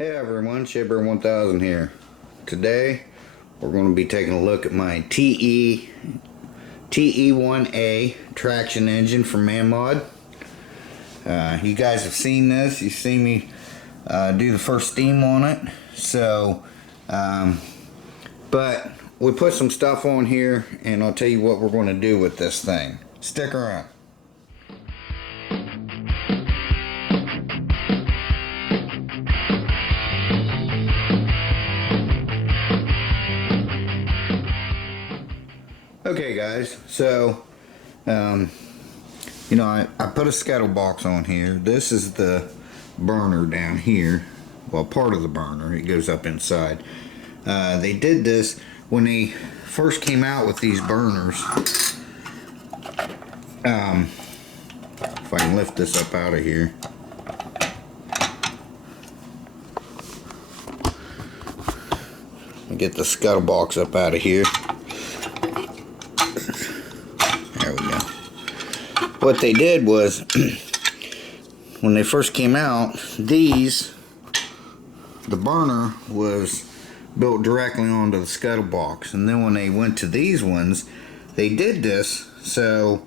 Hey everyone, Shaper 1000 here. Today we're going to be taking a look at my TE1A traction engine from Mamod. You guys have seen this. You've seen me do the first steam on it. So, but we put some stuff on here and I'll tell you what we're going to do with this thing. Stick around. Okay guys, so I put a scuttle box on here. This is the burner down here. Well, part of the burner, it goes up inside. They did this when they first came out with these burners. If I can lift this up out of here. Get the scuttle box up out of here. There we go. What they did was, when they first came out, the burner was built directly onto the scuttle box, and then when they went to these ones, they did this so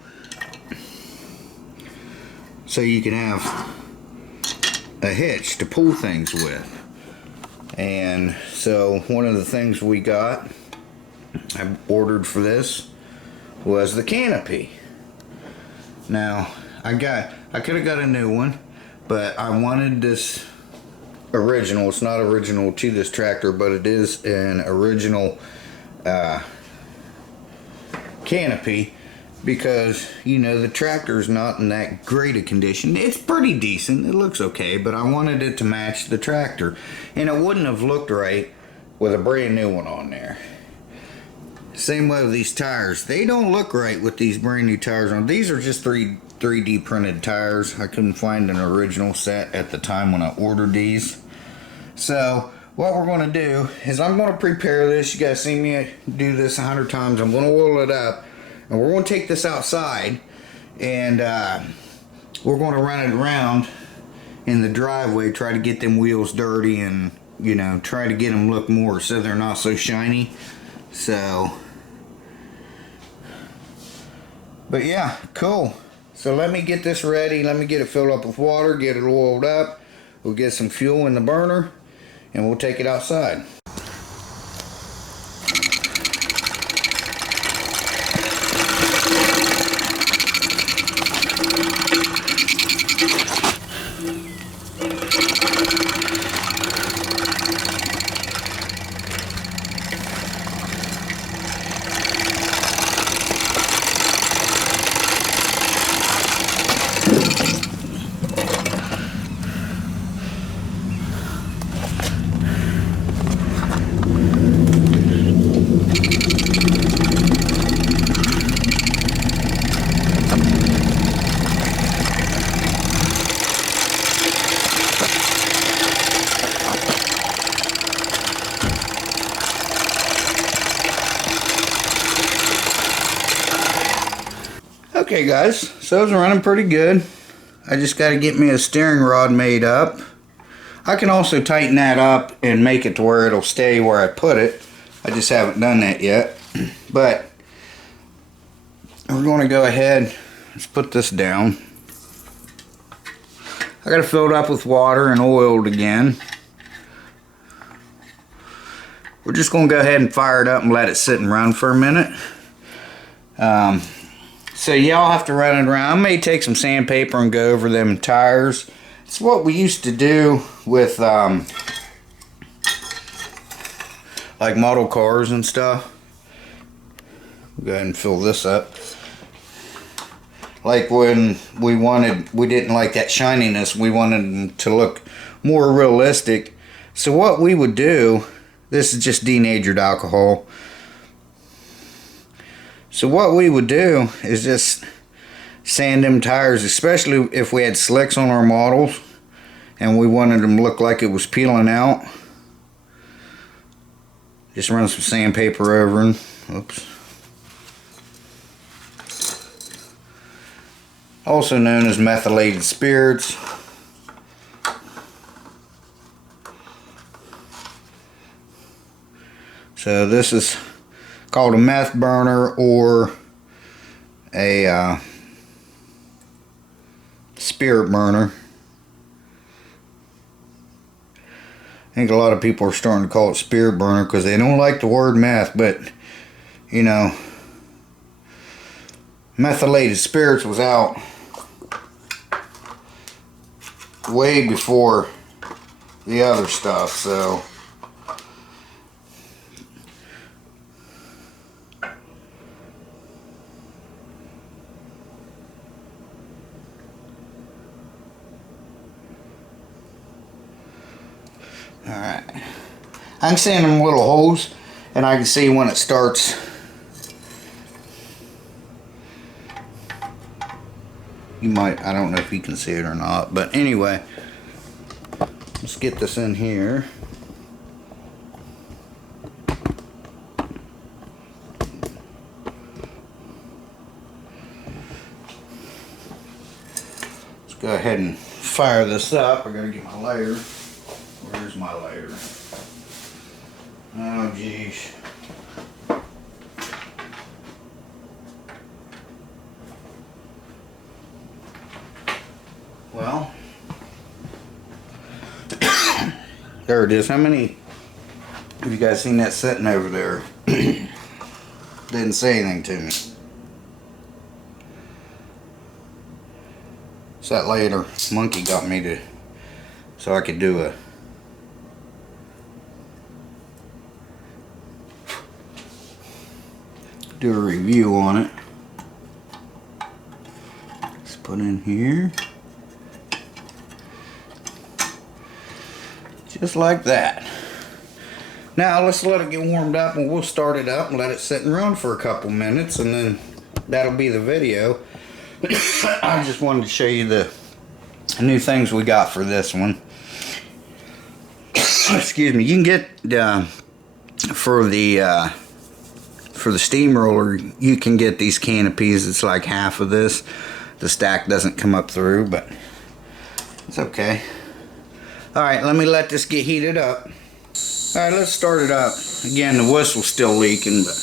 you can have a hitch to pull things with. And so one of the things I ordered for this was the canopy. Now I could have got a new one, but I wanted this original. It's not original to this tractor, but it is an original canopy, because the tractor's not in that great a condition. It's pretty decent, it looks okay, but I wanted it to match the tractor, and it wouldn't have looked right with a brand new one on there. Same way with these tires. They don't look right with these brand new tires on. These are just 3D printed tires. I couldn't find an original set at the time when I ordered these. So what we're going to do is I'm going to prepare this. You guys seen me do this 100 times. I'm going to oil it up, and we're going to take this outside, and we're going to run it around in the driveway, try to get them wheels dirty, and try to get them look more so they're not so shiny. So, but yeah, cool. So let me get this ready. Let me get it filled up with water, get it oiled up. We'll get some fuel in the burner, and we'll take it outside. Okay guys, so it's running pretty good. I just got to get me a steering rod made up. I can also tighten that up and make it to where it'll stay where I put it. I just haven't done that yet. But we're going to go ahead, let's put this down. I got it filled up with water and oiled again. We're just going to go ahead and fire it up and let it sit and run for a minute. So y'all have to run it around. I may take some sandpaper and go over them tires. It's what we used to do with like model cars and stuff. Go ahead and fill this up. Like when we didn't like that shininess, we wanted them to look more realistic. So what we would do, this is just denatured alcohol. So what we would do is just sand them tires, especially if we had slicks on our models and we wanted them to look like it was peeling out. Just run some sandpaper over them. Oops. Also known as methylated spirits. So this is called a meth burner or a spirit burner. I think a lot of people are starting to call it spirit burner because they don't like the word meth, but you know, methylated spirits was out way before the other stuff, so alright. I can see in them little holes, and I can see when it starts. You might, I don't know if you can see it or not, but anyway, let's get this in here. Let's go ahead and fire this up. I gotta get my lighter. Where's my lighter? Oh geez. Well, there it is. How many have you guys seen that sitting over there? Didn't say anything to me. So that later monkey got me to, so I could do a review on it. Let's put in here. Just like that. Now let's let it get warmed up, and we'll start it up and let it sit and run for a couple minutes, and then that'll be the video. I just wanted to show you the new things we got for this one. Excuse me. You can get for the steamroller, you can get these canopies. It's like half of this. The stack doesn't come up through, but it's okay. Alright, let me let this get heated up. Alright, let's start it up. Again, the whistle's still leaking, but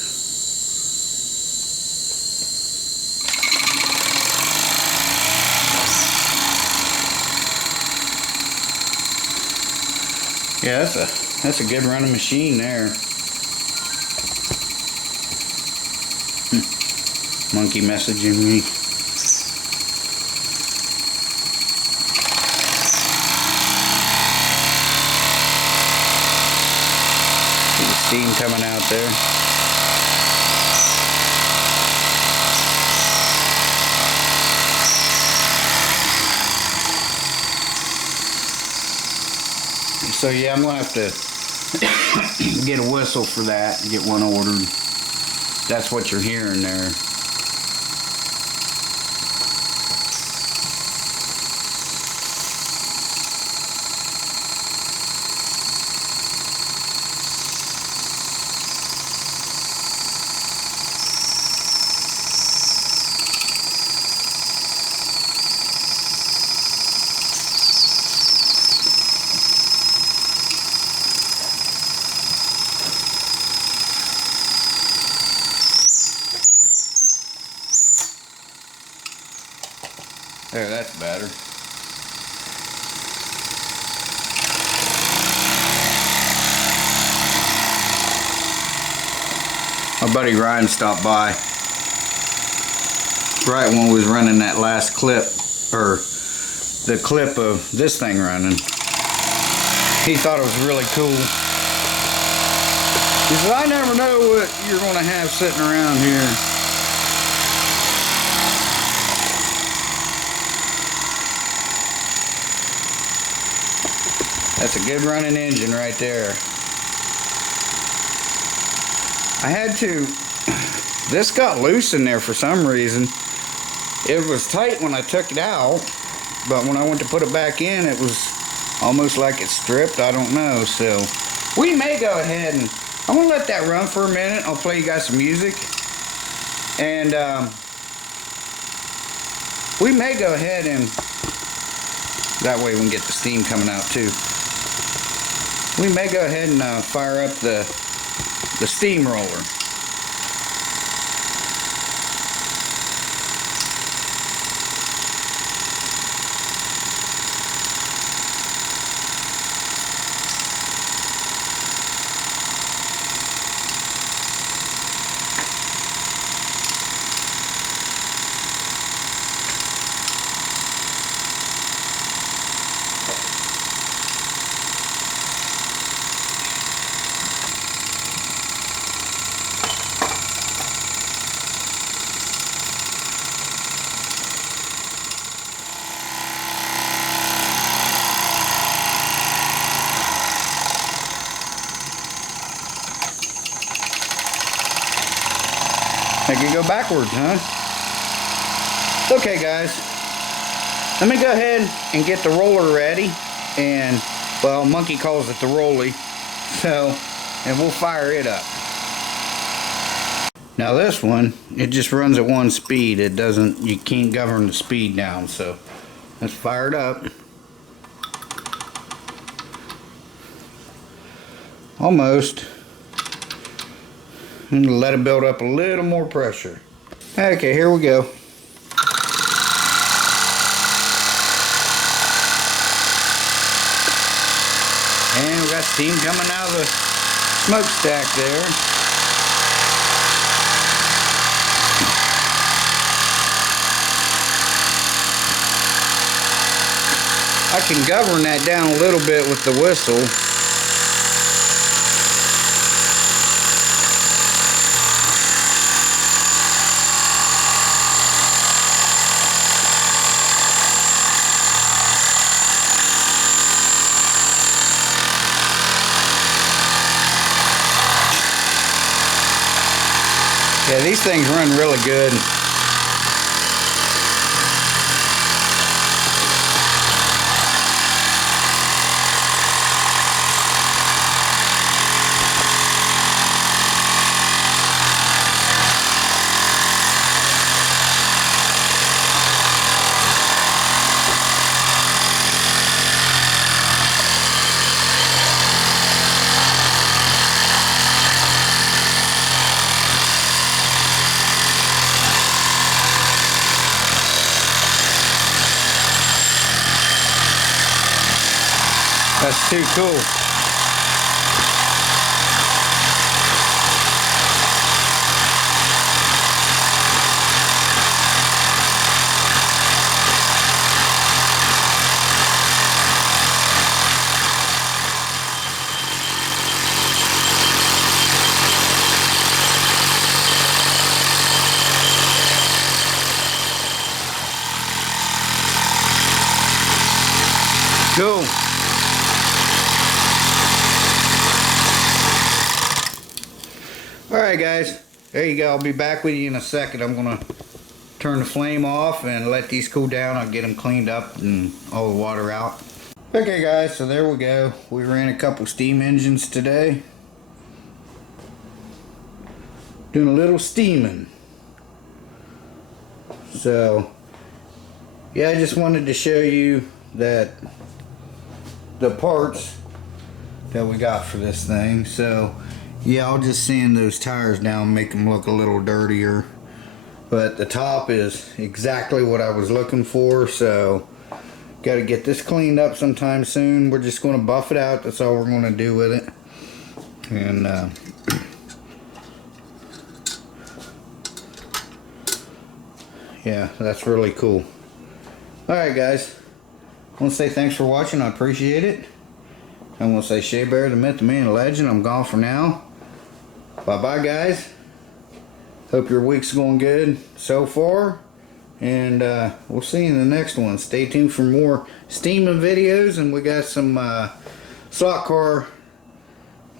yeah, that's a good running machine there. Monkey messaging me. See the steam coming out there. So yeah, I'm gonna have to get a whistle for that and get one ordered. That's what you're hearing there. There, that's better. My buddy Ryan stopped by right when we was running that last clip, or the clip of this thing running. He thought it was really cool. He said, I never know what you're going to have sitting around here. That's a good running engine right there. I had to, this got loose in there for some reason. It was tight when I took it out, but when I went to put it back in, it was almost like it stripped. I don't know. So we may go ahead and, I'm going to let that run for a minute. I'll play you guys some music. And we may go ahead and, that way we can get the steam coming out too. We may go ahead and fire up the the steamroller. I can go backwards, huh? Okay, guys. Let me go ahead and get the roller ready. And, well, Monkey calls it the rolly. So, and we'll fire it up. Now this one, it just runs at one speed. It doesn't, you can't govern the speed down. So, let's fire it up. Almost. And let it build up a little more pressure. Okay, here we go. And we got steam coming out of the smokestack there. I can govern that down a little bit with the whistle. Yeah, these things run really good. That's too cool. Cool. Alright guys, there you go. I'll be back with you in a second. I'm going to turn the flame off and let these cool down. I'll get them cleaned up and all the water out. Okay guys, so there we go. We ran a couple steam engines today. Doing a little steaming. So, yeah, I just wanted to show you that the parts that we got for this thing. So, yeah, I'll just sand those tires down, make them look a little dirtier. But the top is exactly what I was looking for, so got to get this cleaned up sometime soon. We're just going to buff it out. That's all we're going to do with it. And yeah, that's really cool. Alright guys, I want to say thanks for watching. I appreciate it. I want to say Shea Bear, the myth, the man, the legend. I'm gone for now. Bye bye guys. Hope your week's going good so far. And we'll see you in the next one. Stay tuned for more steaming videos. And we got some slot car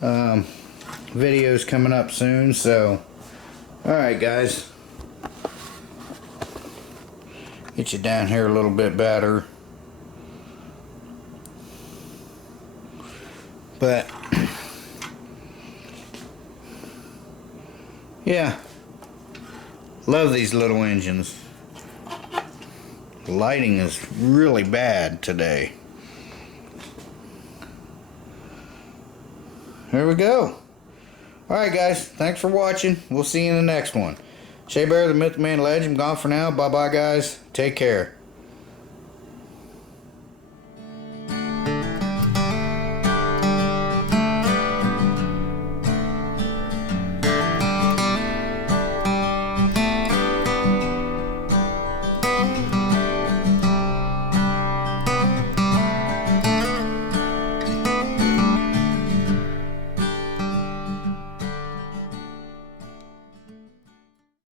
videos coming up soon. So, alright guys. Get you down here a little bit better. But yeah, love these little engines. The lighting is really bad today. There we go. Alright guys, thanks for watching. We'll see you in the next one. Shea Bear, the Myth Man Legend, gone for now. Bye bye guys. Take care.